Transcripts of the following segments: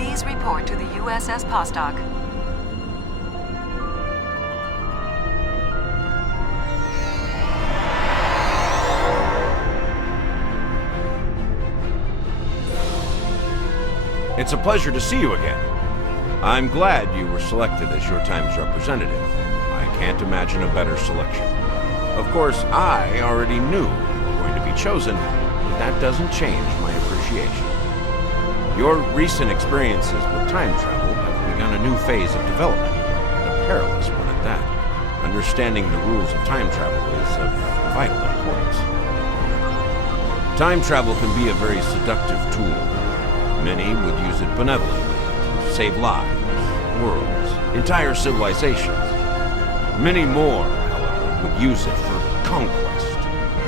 Please report to the USS Vostok. It's a pleasure to see you again. I'm glad you were selected as your time's representative. I can't imagine a better selection. Of course, I already knew you were going to be chosen, but that doesn't change my appreciation. Your recent experiences with time travel have begun a new phase of development, and a perilous one at that. Understanding the rules of time travel is of vital importance. Time travel can be a very seductive tool. Many would use it benevolently to save lives, worlds, entire civilizations. Many more, however, would use it for conquest,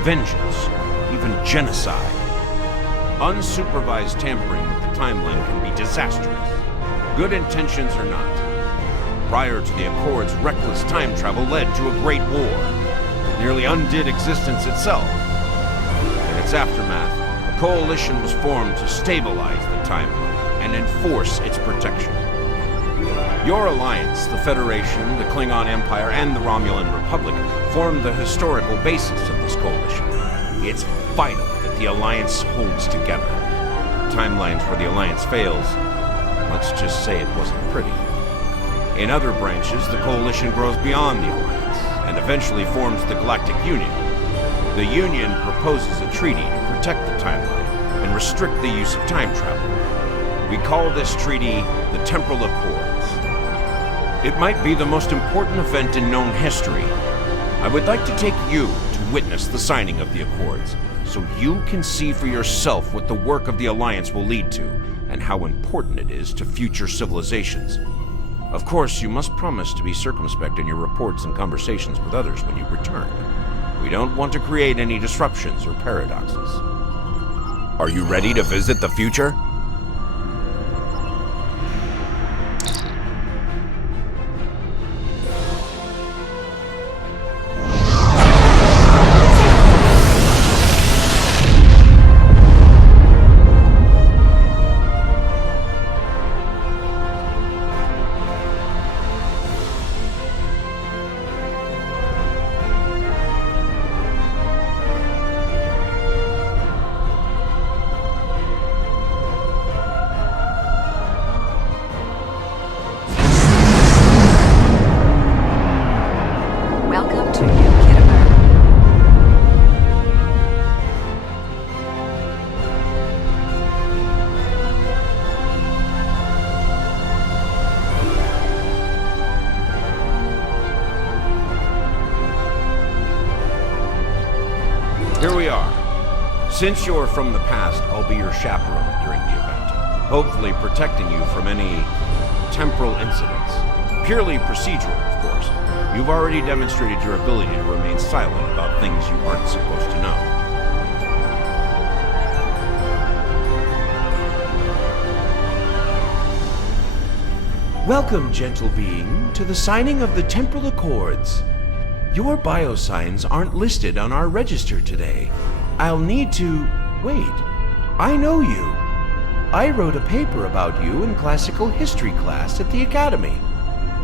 vengeance, even genocide. Unsupervised tampering with the timeline can be disastrous. Good intentions or not. Prior to the Accords, reckless time travel led to a great war. It nearly undid existence itself. In its aftermath, a coalition was formed to stabilize the timeline and enforce its protection. Your alliance, the Federation, the Klingon Empire, and the Romulan Republic, formed the historical basis of this coalition. It's vital that the Alliance holds together. Timelines where the Alliance fails, let's just say it wasn't pretty. In other branches, the coalition grows beyond the Alliance, and eventually forms the Galactic Union. The Union proposes a treaty to protect the timeline and restrict the use of time travel. We call this treaty the Temporal Accords. It might be the most important event in known history. I would like to take you to witness the signing of the Accords, so you can see for yourself what the work of the Alliance will lead to, and how important it is to future civilizations. Of course, you must promise to be circumspect in your reports and conversations with others when you return. We don't want to create any disruptions or paradoxes. Are you ready to visit the future? Here we are. Since you're from the past, I'll be your chaperone during the event, hopefully protecting you from any temporal incidents. Purely procedural, of course. You've already demonstrated your ability to remain silent about things you aren't supposed to know. Welcome, gentle being, to the signing of the Temporal Accords. Your biosigns aren't listed on our register today. I'll need to... Wait, I know you. I wrote a paper about you in classical history class at the Academy.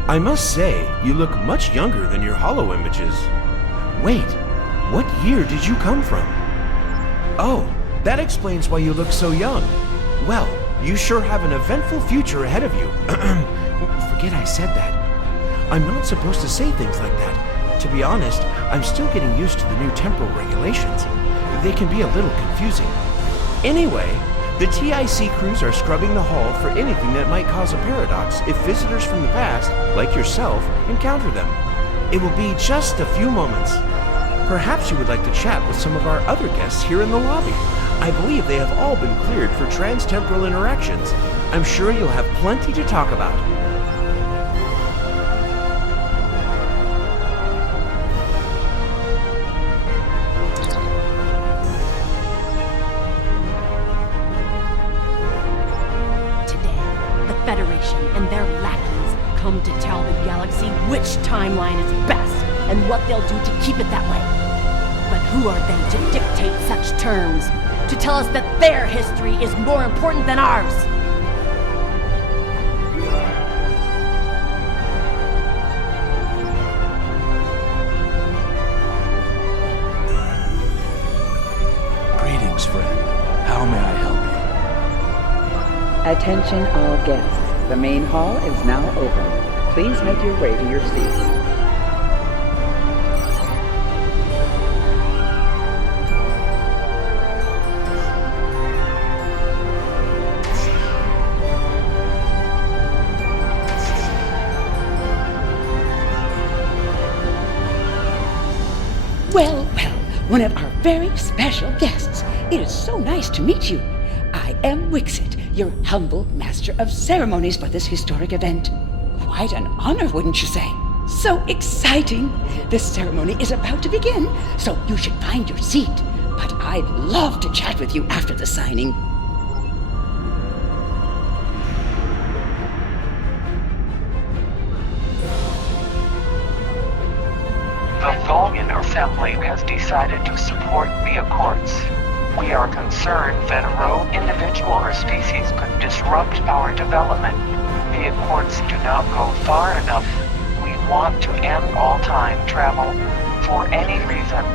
I must say, you look much younger than your holo images. Wait, what year did you come from? Oh, that explains why you look so young. Well, you sure have an eventful future ahead of you. Forget I said that. I'm not supposed to say things like that. To be honest, I'm still getting used to the new temporal regulations. They can be a little confusing. Anyway, the TIC crews are scrubbing the hall for anything that might cause a paradox if visitors from the past, like yourself, encounter them. It will be just a few moments. Perhaps you would like to chat with some of our other guests here in the lobby. I believe they have all been cleared for trans-temporal interactions. I'm sure you'll have plenty to talk about. Federation and their lackeys come to tell the galaxy which timeline is best and what they'll do to keep it that way. But who are they to dictate such terms? To tell us that their history is more important than ours? Attention all guests. The main hall is now open. Please make your way to your seats. Well, one of our very special guests. It is so nice to meet you. I am Wixit, your humble master of ceremonies for this historic event. Quite an honor, wouldn't you say? So exciting! This ceremony is about to begin, so you should find your seat. But I'd love to chat with you after the signing. The Tholian Assembly has decided to support the Accords. We are concerned that a rogue individual or species could disrupt our development. The Accords do not go far enough. We want to end all time travel for any reason.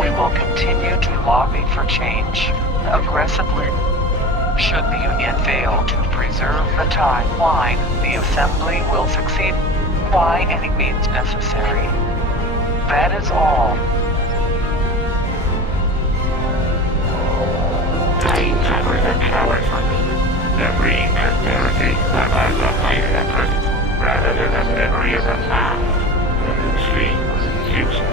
We will continue to lobby for change aggressively. Should the Union fail to preserve the timeline, the Assembly will succeed by any means necessary. That is all. Time travelers and cowards like me. Their brain prosperity that are the higher at present, rather than as memory of the past. The dream was the future.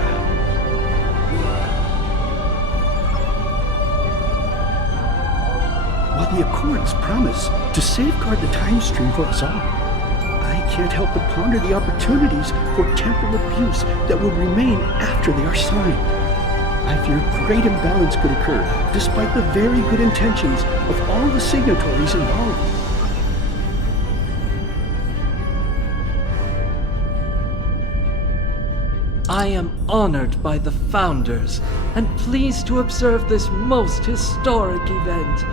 While the Accords promise to safeguard the time stream for us all, I can't help but ponder the opportunities for temporal abuse that will remain after they are signed. I fear great imbalance could occur, despite the very good intentions of all the signatories involved. I am honored by the Founders, and pleased to observe this most historic event.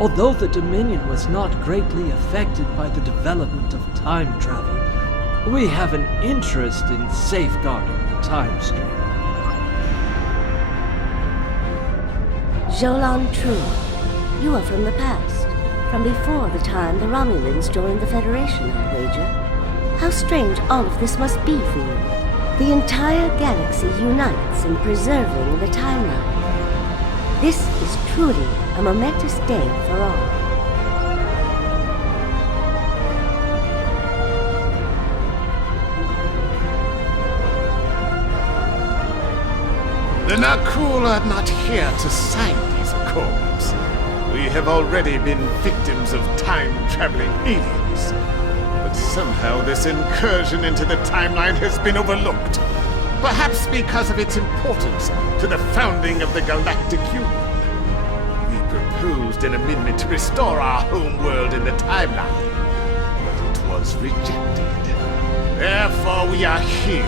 Although the Dominion was not greatly affected by the development of time travel, we have an interest in safeguarding the time stream. Jolan True, you are from the past, from before the time the Romulans joined the Federation, I wager. How strange all of this must be for you. The entire galaxy unites in preserving the timeline. This is truly a momentous day for all. The Nakul are not here to sign these accords. We have already been victims of time-traveling aliens. But somehow this incursion into the timeline has been overlooked. Perhaps because of its importance to the founding of the Galactic Union. We proposed an amendment to restore our home world in the timeline, but it was rejected. Therefore we are here,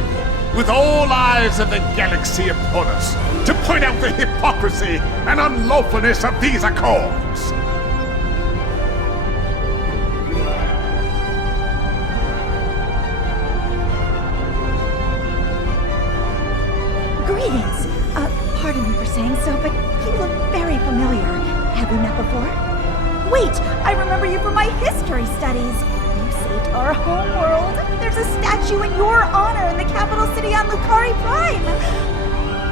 with all eyes of the galaxy upon us, to point out the hypocrisy and unlawfulness of these accords. Greetings. Pardon me for saying so, but you look very familiar. Have we met before? Wait, I remember you from my history studies. You saved our home world. There's a statue in your honor in the capital city on Lucari Prime.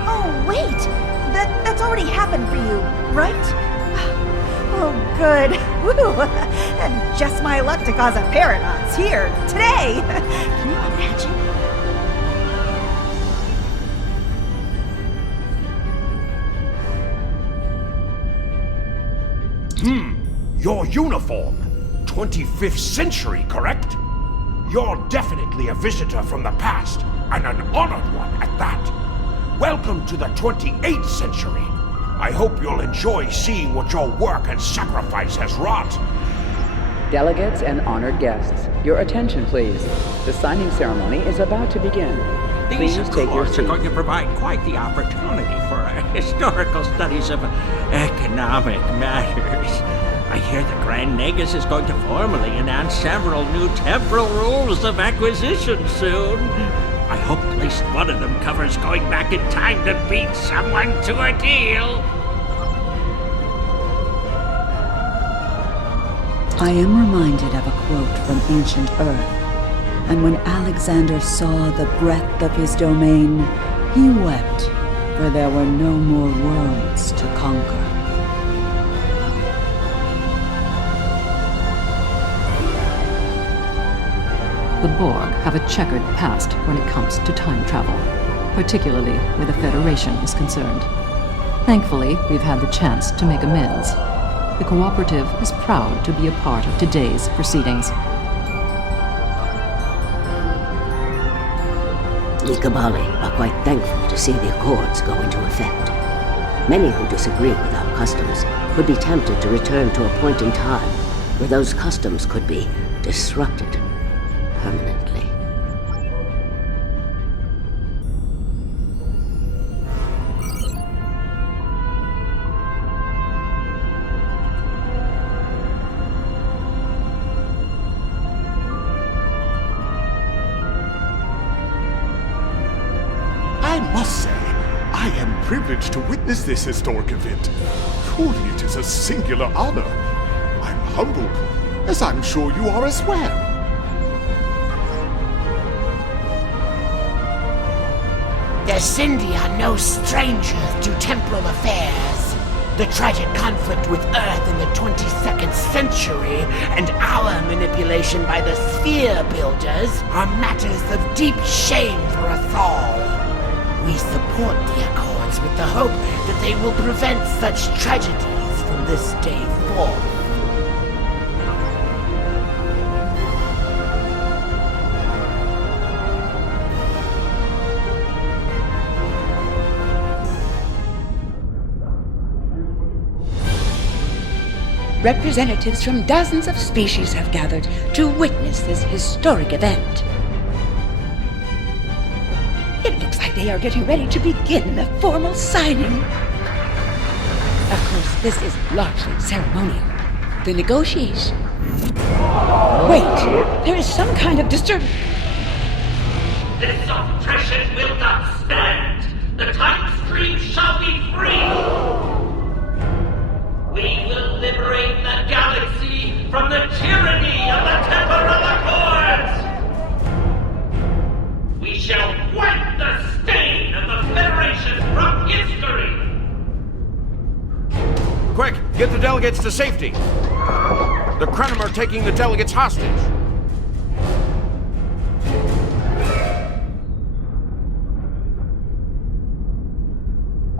Oh, wait. That's already happened for you, right? Oh, good. Woo! And just my luck to cause a paradox here, today. Can you imagine? Your uniform. 25th century, correct? You're definitely a visitor from the past, and an honored one at that. Welcome to the 28th century. I hope you'll enjoy seeing what your work and sacrifice has wrought. Delegates and honored guests, your attention please. The signing ceremony is about to begin. Please These take your accords are going to provide quite the opportunity for historical studies of economic matters. I hear the Grand Nagus is going to formally announce several new temporal rules of acquisition soon. I hope at least one of them covers going back in time to beat someone to a deal. I am reminded of a quote from ancient Earth. And when Alexander saw the breadth of his domain, he wept, for there were no more worlds to conquer. The Borg have a checkered past when it comes to time travel, particularly where the Federation is concerned. Thankfully, we've had the chance to make amends. The Cooperative is proud to be a part of today's proceedings. The Kabali are quite thankful to see the Accords go into effect. Many who disagree with our customs would be tempted to return to a point in time where those customs could be disrupted permanently. I must say, I am privileged to witness this historic event. Truly, it is a singular honor. I'm humbled, as I'm sure you are as well. The Sindhi are no strangers to temporal affairs. The tragic conflict with Earth in the 22nd century and our manipulation by the Sphere Builders are matters of deep shame for us all. We support the Accords with the hope that they will prevent such tragedies from this day forth. Representatives from dozens of species have gathered to witness this historic event. It looks like they are getting ready to begin the formal signing. Of course, this is largely ceremonial. The negotiation. Wait, there is some kind of disturbance. This oppression will not stand. The time stream shall be free. We will liberate the galaxy from the tyranny of the Temporal Accords! We shall wipe the stain of the Federation from history! Quick, get the delegates to safety! The Krenim are taking the delegates hostage!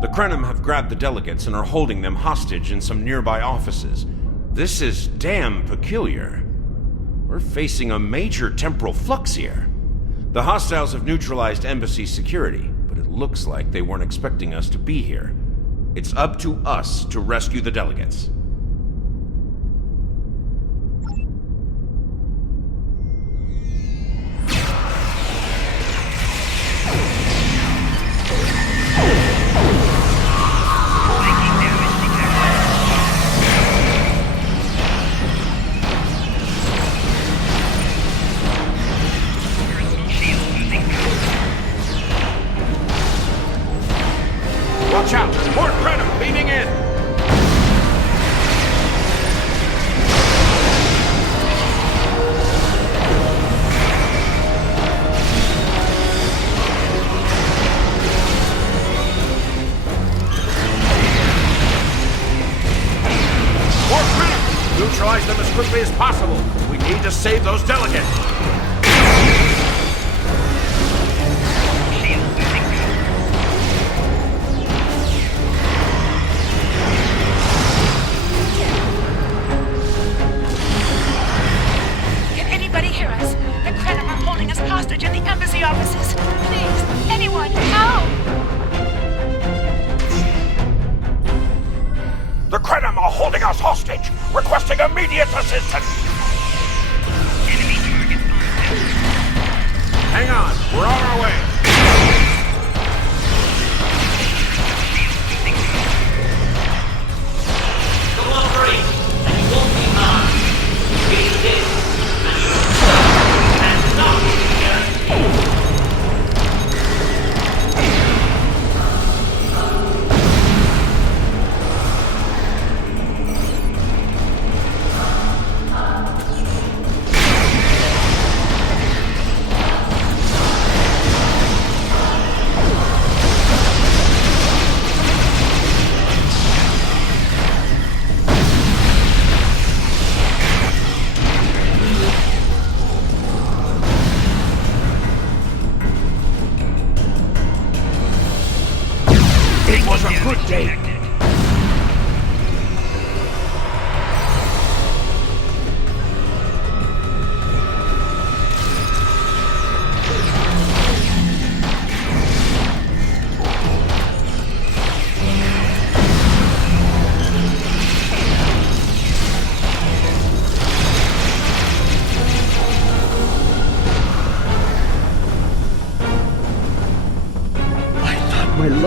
The Krenim have grabbed the delegates and are holding them hostage in some nearby offices. This is damn peculiar. We're facing a major temporal flux here. The hostiles have neutralized embassy security, but it looks like they weren't expecting us to be here. It's up to us to rescue the delegates. Watch out! More Krenim leaning in! More Krenim! Neutralize them as quickly as possible. We need to save those delegates. Hostage in the embassy offices. Please, anyone, help! The Krenim are holding us hostage, requesting immediate assistance. Enemy target. Hang on, we're on our way. Cooperate, and you won't be harmed. Read this, and not guaranteed.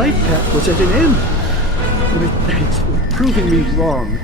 life path was at an end. My thanks for proving me wrong.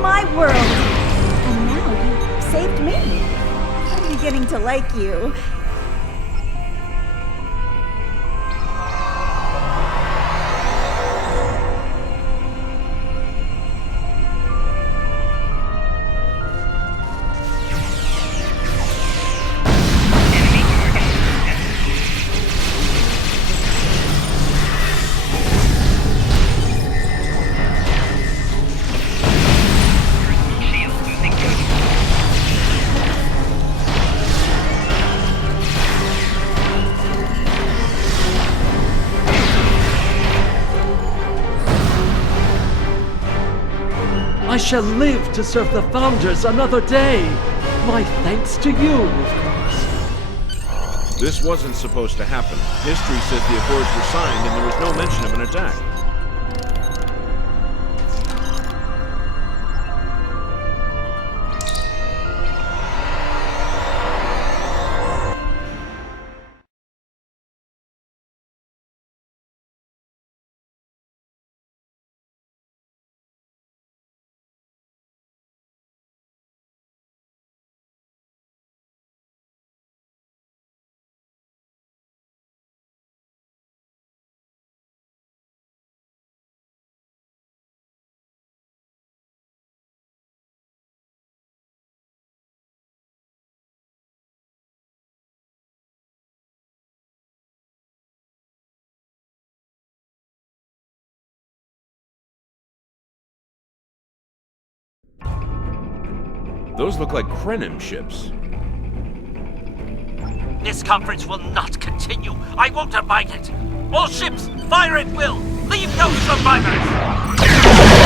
My world. And now you saved me. I'm beginning to like you. I shall live to serve the Founders another day. My thanks to you, of course. This wasn't supposed to happen. History says the Accords were signed and there was no mention of an attack. Those look like Krenim ships. This conference will not continue. I won't abide it. All ships, fire at will. Leave no survivors.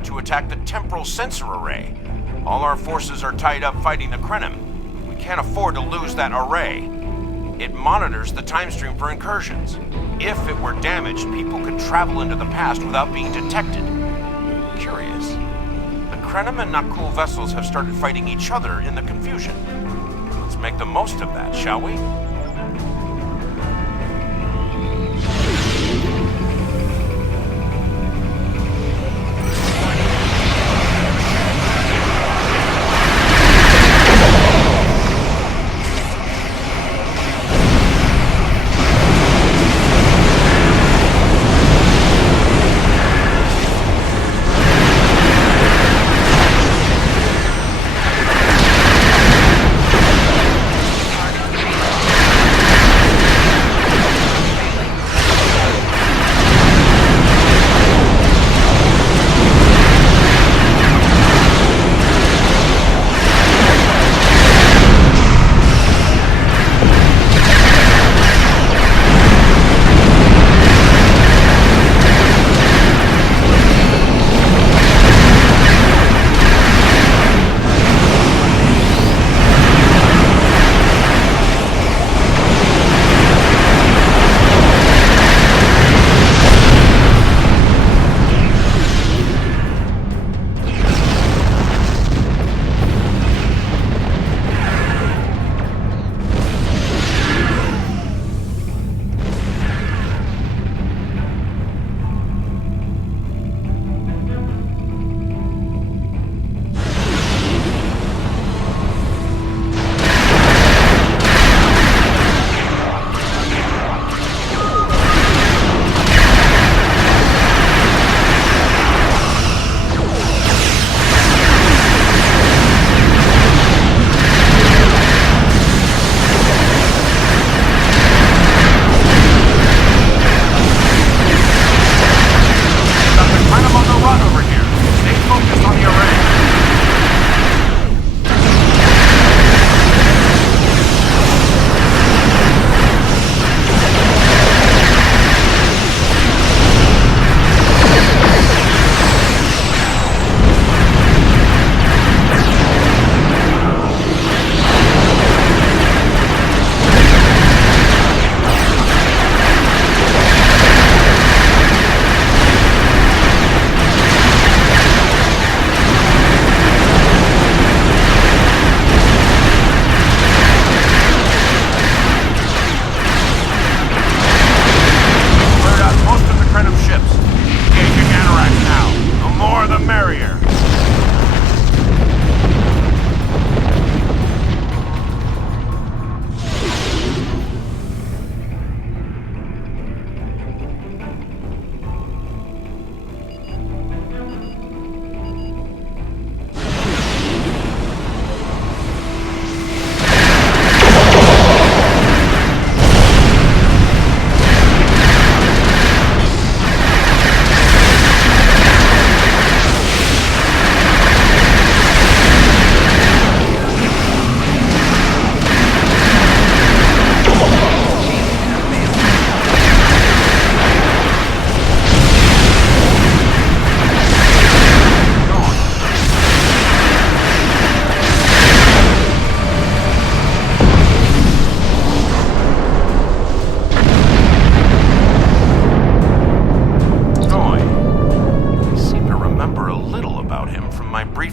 order to attack the temporal sensor array. All our forces are tied up fighting the Krenim. We can't afford to lose that array. It monitors the time stream for incursions. If it were damaged, people could travel into the past without being detected. Curious. The Krenim and Nakul vessels have started fighting each other in the confusion. Let's make the most of that, shall we?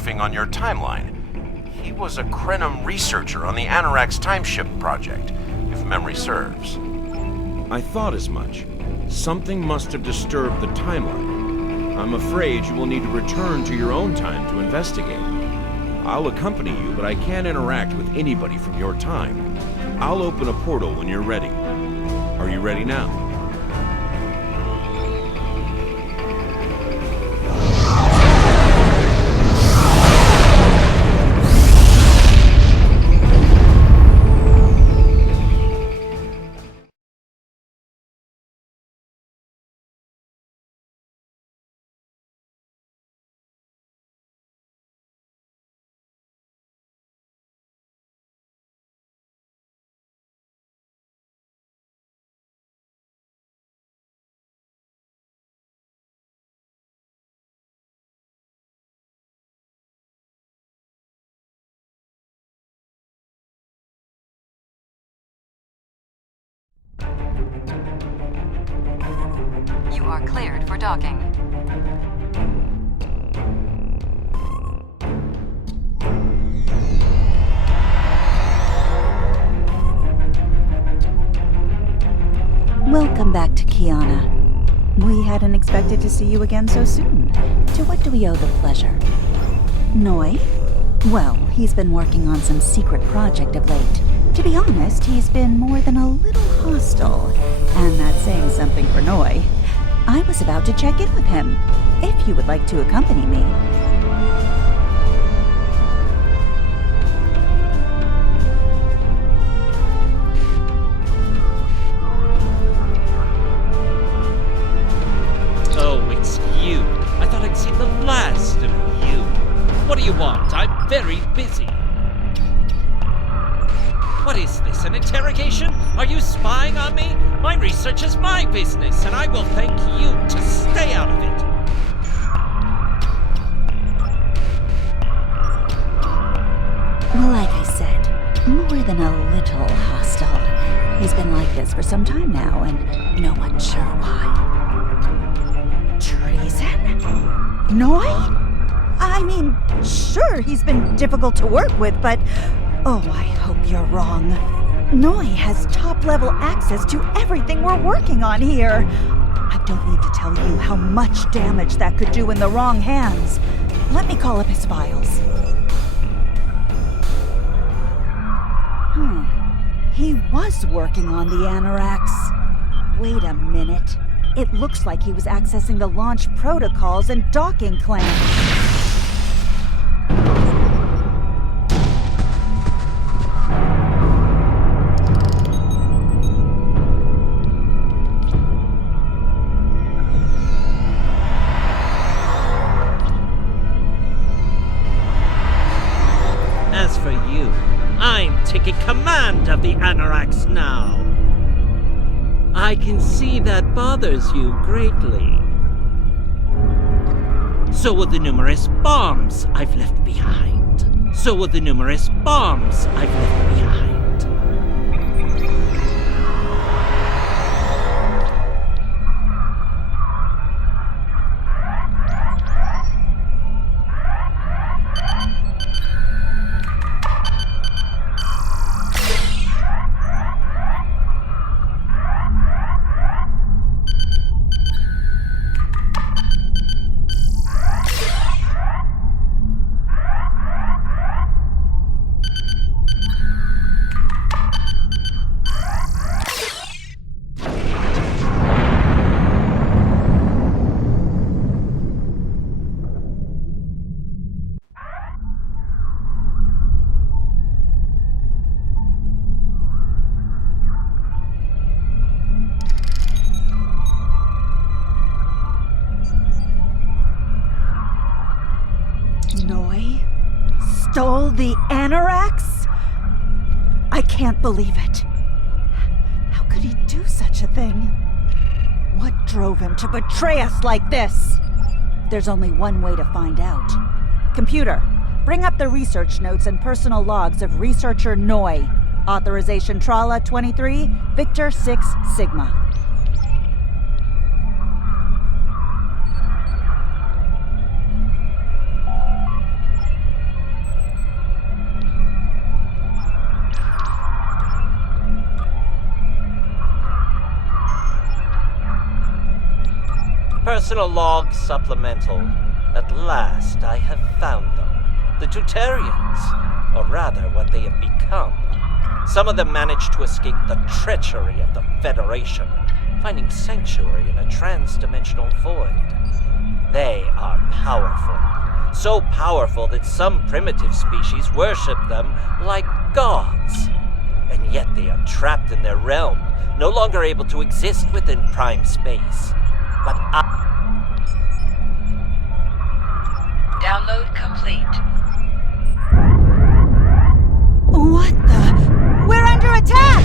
On your timeline. He was a Krenim researcher on the Anorak's timeship project, if memory serves. I thought as much. Something must have disturbed the timeline. I'm afraid you will need to return to your own time to investigate. I'll accompany you, but I can't interact with anybody from your time. I'll open a portal when you're ready. Are you ready now? are cleared for docking. Welcome back to Kiana. We hadn't expected to see you again so soon. To what do we owe the pleasure? Noi? Well, he's been working on some secret project of late. To be honest, he's been more than a little hostile. And that's saying something for Noi. I was about to check in with him, if you would like to accompany me. Oh, it's you. I thought I'd seen the last of you. What do you want? I'm very busy. What is this, an interrogation? Are you spying on me? My research is my business, and I will thank you to stay out of it. Well, like I said, more than a little hostile. He's been like this for some time now, and no one's sure why. Treason? Noi? I mean, sure, he's been difficult to work with, but... Oh, I hope you're wrong. Noi has top-level access to everything we're working on here. I don't need to tell you how much damage that could do in the wrong hands. Let me call up his files. He was working on the Anoraks. Wait a minute. It looks like he was accessing the launch protocols and docking claims. As for you, I'm taking command of the Anoraks now. I can see that bothers you greatly. So will the numerous bombs I've left behind. So will the numerous bombs I've left behind. Noi stole the Anoraks? I can't believe it. How could he do such a thing? What drove him to betray us like this? There's only one way to find out. Computer, bring up the research notes and personal logs of researcher Noi. Authorization Trala 23, Victor 6 Sigma. Personal log supplemental. At last, I have found them. The Tutarians, or rather what they have become. Some of them managed to escape the treachery of the Federation, finding sanctuary in a trans-dimensional void. They are powerful. So powerful that some primitive species worship them like gods. And yet they are trapped in their realm, no longer able to exist within prime space. But Download complete. What the? We're under attack!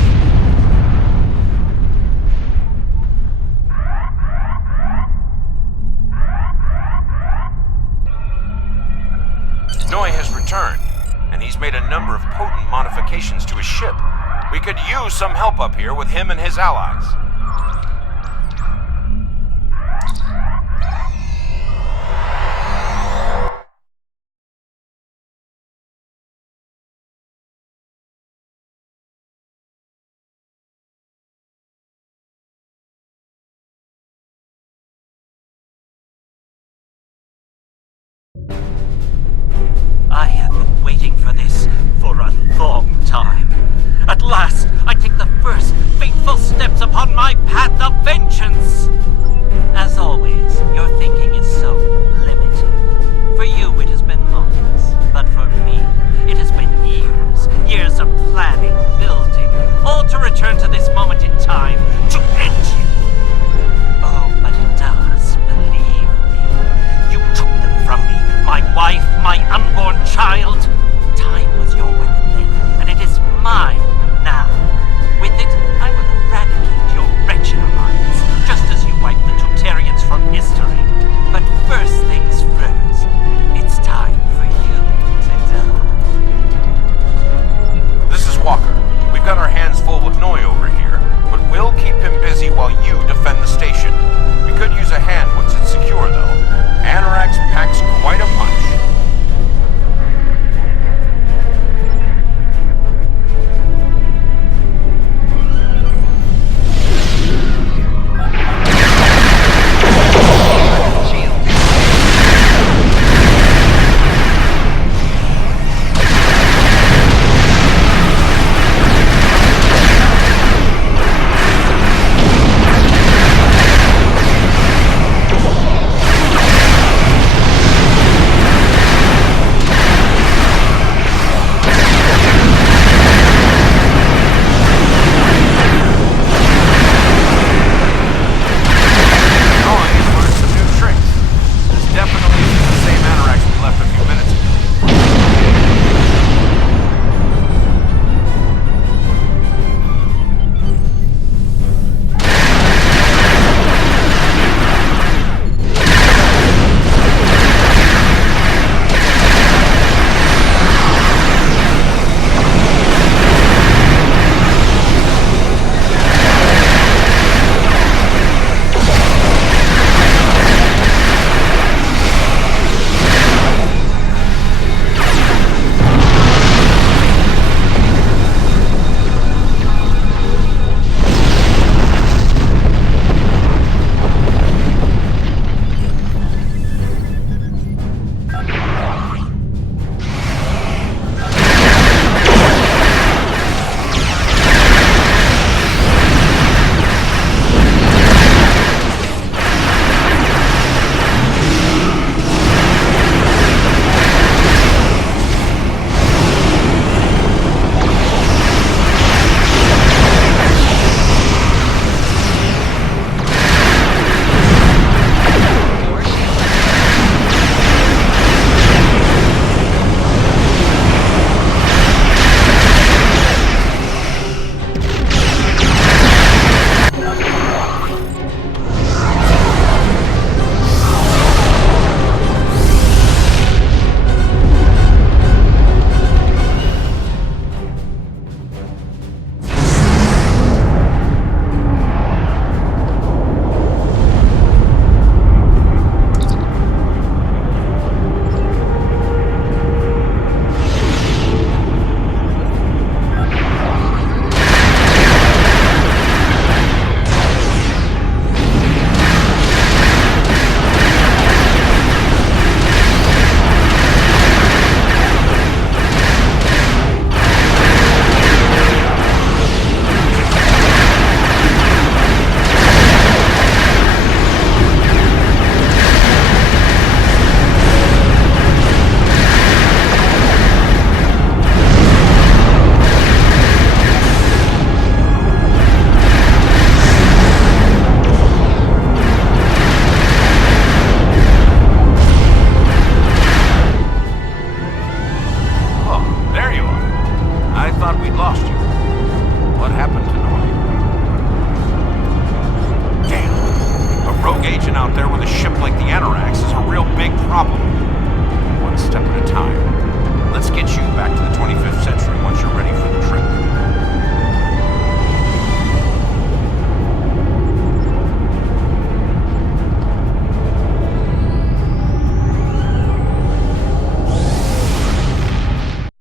Noi has returned, and he's made a number of potent modifications to his ship. We could use some help up here with him and his allies. a long time. At last, I take the first fateful steps upon my path of vengeance. As always, your thinking is so limited. For you, it has been moments, but for me, it has been years. Years of planning, building, all to return to this moment in time, to end you. Oh, but it does, believe me. You took them from me, my wife, my unborn child.